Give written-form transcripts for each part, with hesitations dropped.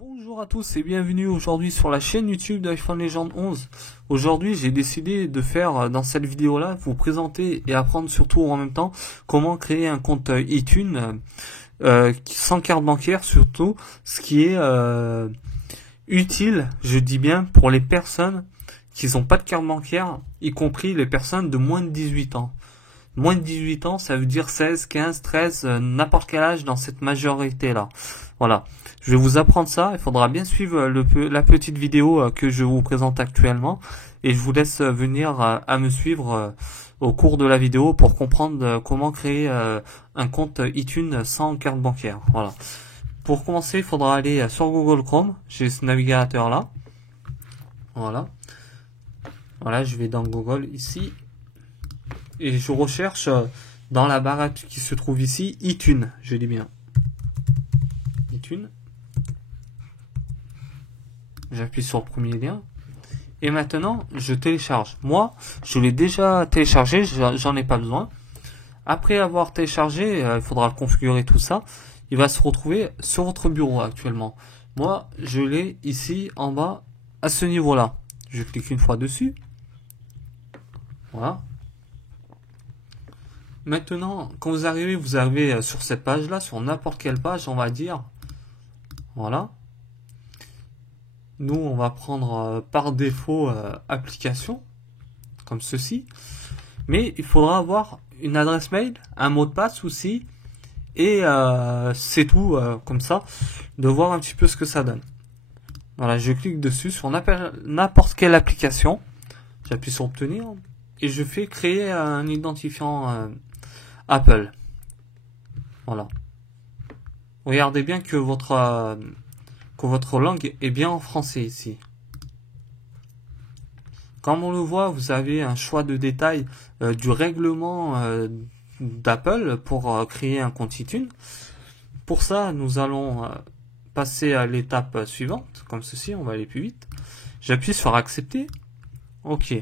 Bonjour à tous et bienvenue aujourd'hui sur la chaîne YouTube d'iPhone Legend 11. Aujourd'hui j'ai décidé de faire dans cette vidéo là, vous présenter et apprendre surtout en même temps comment créer un compte iTunes sans carte bancaire, surtout ce qui est utile, je dis bien, pour les personnes qui n'ont pas de carte bancaire, y compris les personnes de moins de 18 ans. Moins de 18 ans, ça veut dire 16, 15, 13, n'importe quel âge dans cette majorité-là. Voilà. Je vais vous apprendre ça. Il faudra bien suivre la petite vidéo que je vous présente actuellement. Et je vous laisse venir à me suivre au cours de la vidéo pour comprendre comment créer un compte iTunes sans carte bancaire. Voilà. Pour commencer, il faudra aller sur Google Chrome. J'ai ce navigateur-là. Voilà. Voilà, je vais dans Google ici. Et je recherche dans la barre qui se trouve ici, iTunes, je dis bien. iTunes. J'appuie sur le premier lien. Et maintenant, je télécharge. Moi, je l'ai déjà téléchargé, j'en ai pas besoin. Après avoir téléchargé, il faudra configurer tout ça. Il va se retrouver sur votre bureau actuellement. Moi, je l'ai ici en bas, à ce niveau-là. Je clique une fois dessus. Voilà. Maintenant, quand vous arrivez sur cette page-là, sur n'importe quelle page, on va dire. Voilà. Nous, on va prendre par défaut application, comme ceci. Mais il faudra avoir une adresse mail, un mot de passe aussi. Et c'est tout, comme ça, de voir un petit peu ce que ça donne. Voilà, je clique dessus sur n'importe quelle application. J'appuie sur obtenir. Et je fais créer un identifiant Apple. Voilà. Regardez bien que votre langue est bien en français ici. Comme on le voit, vous avez un choix de détail du règlement d'Apple pour créer un compte iTunes. Pour ça, nous allons passer à l'étape suivante, comme ceci, on va aller plus vite. J'appuie sur accepter. OK.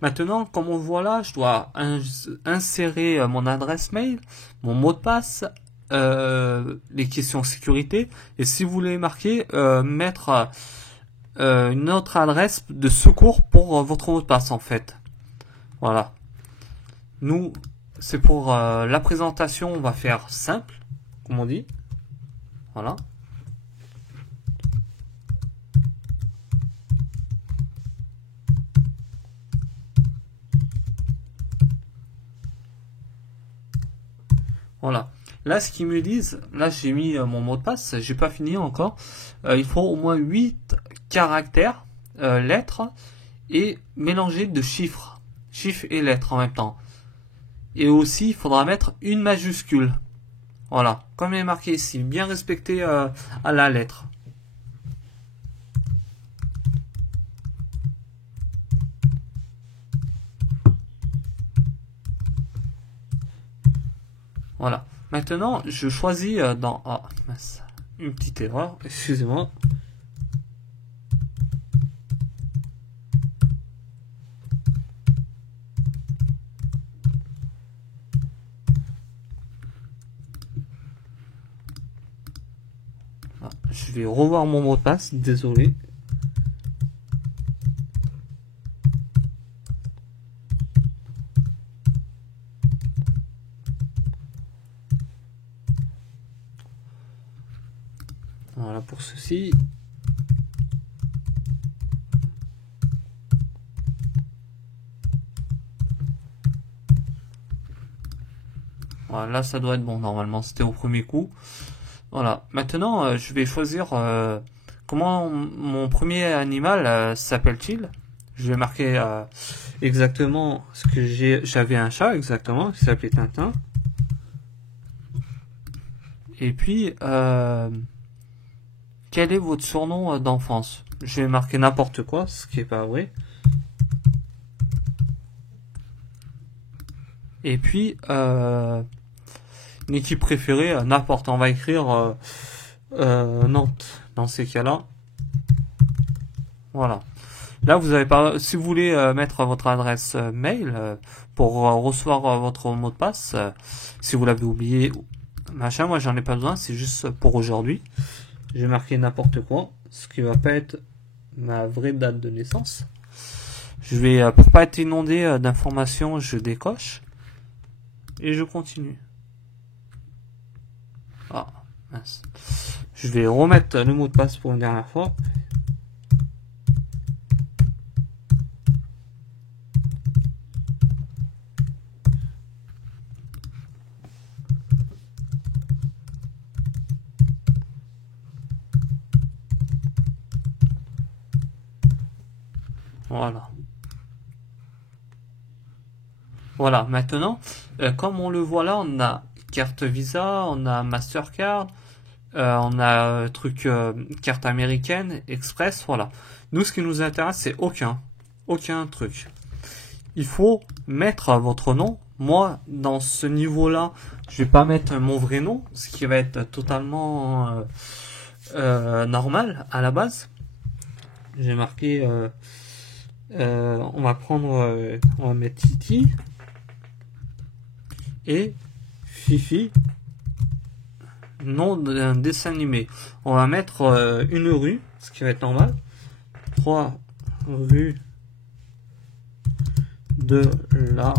Maintenant, comme on voit là, je dois insérer mon adresse mail, mon mot de passe, les questions sécurité, et si vous voulez marquer, mettre une autre adresse de secours pour votre mot de passe en fait. Voilà. Nous, c'est pour la présentation, on va faire simple, comme on dit. Voilà. Voilà. Là, ce qu'ils me disent, là j'ai mis mon mot de passe, j'ai pas fini encore. Il faut au moins 8 caractères, lettres, et mélanger de chiffres et lettres en même temps. Et aussi, il faudra mettre une majuscule. Voilà, comme il est marqué ici, bien respecté à la lettre. Voilà. Maintenant, je choisis dans... Ah, mince. Une petite erreur, excusez-moi. Ah, je vais revoir mon mot de passe, désolé. Voilà pour ceci. Voilà, là ça doit être bon normalement, c'était au premier coup. Voilà, maintenant je vais choisir comment mon premier animal s'appelle-t-il. Je vais marquer exactement ce que j'avais un chat exactement qui s'appelait Tintin. Et puis quel est votre surnom d'enfance? Je vais marquer n'importe quoi, ce qui est pas vrai. Et puis une équipe préférée, n'importe. On va écrire Nantes dans ces cas-là. Voilà. Là, vous avez pas. Si vous voulez mettre votre adresse mail pour recevoir votre mot de passe, si vous l'avez oublié, machin, moi j'en ai pas besoin, c'est juste pour aujourd'hui. Je vais marquer n'importe quoi, ce qui va pas être ma vraie date de naissance. Je vais, pour pas être inondé d'informations, je décoche. Et je continue. Ah, mince. Je vais remettre le mot de passe pour une dernière fois. Voilà. Voilà, maintenant, comme on le voit là, on a carte Visa, on a Mastercard, on a carte américaine, Express, voilà. Nous, ce qui nous intéresse, c'est aucun truc. Il faut mettre votre nom. Moi, dans ce niveau-là, je vais pas mettre mon vrai nom, ce qui va être totalement normal à la base. J'ai marqué, on va mettre Titi et Fifi, nom d'un dessin animé. On va mettre une rue, ce qui va être normal. 3 rue de la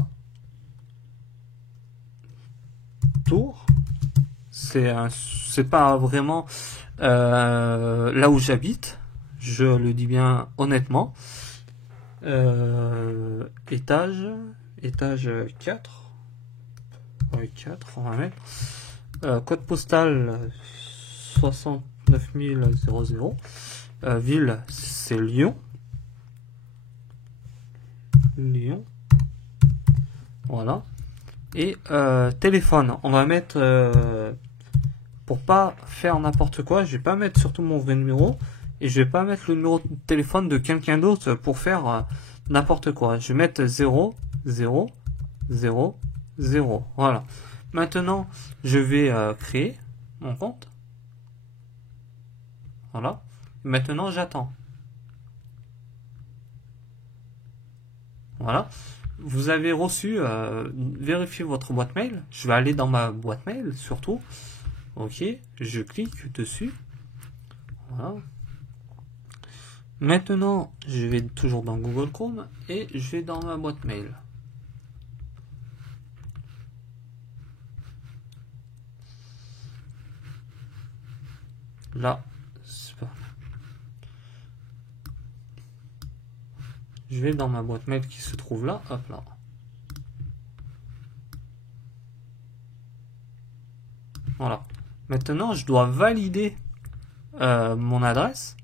Tour. C'est pas vraiment là où j'habite. Je le dis bien honnêtement. Étage 4. Ouais, 4, on va mettre. Code postal 69000. Ville, c'est Lyon. Voilà. Et téléphone, on va mettre, pour pas faire n'importe quoi, je vais pas mettre surtout mon vrai numéro. Et je vais pas mettre le numéro de téléphone de quelqu'un d'autre pour faire n'importe quoi. Je vais mettre 0, 0, 0, 0. Voilà. Maintenant, je vais créer mon compte. Voilà. Maintenant, j'attends. Voilà. Vous avez reçu, vérifiez votre boîte mail. Je vais aller dans ma boîte mail, surtout. Ok. Je clique dessus. Voilà. Maintenant, je vais toujours dans Google Chrome et je vais dans ma boîte mail. Là, c'est pas... Je vais dans ma boîte mail qui se trouve là, hop là. Voilà. Maintenant, je dois valider mon adresse.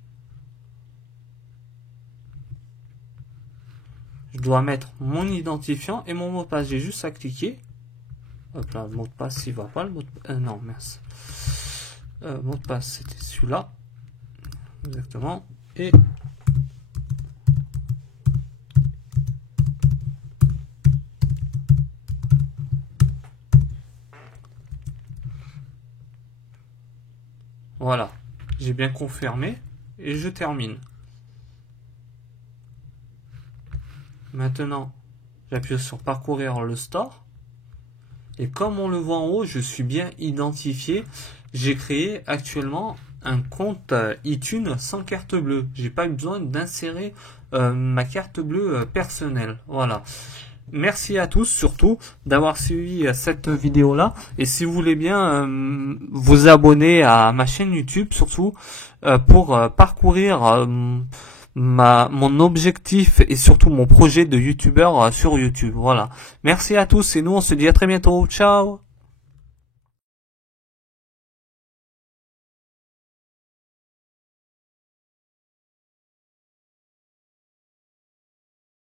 Je dois mettre mon identifiant et mon mot de passe. J'ai juste à cliquer. Hop là, le mot de passe, il va pas. Le mot de... non, mince. Mot de passe, c'était celui-là. Exactement. Et voilà. J'ai bien confirmé. Et je termine. Maintenant, j'appuie sur parcourir le store. Et comme on le voit en haut, je suis bien identifié. J'ai créé actuellement un compte iTunes sans carte bleue. J'ai pas eu besoin d'insérer ma carte bleue personnelle. Voilà. Merci à tous surtout d'avoir suivi cette vidéo là. Et si vous voulez bien vous abonner à ma chaîne YouTube surtout pour parcourir mon objectif et surtout mon projet de youtubeur sur YouTube. Voilà. Merci à tous et nous on se dit à très bientôt. Ciao.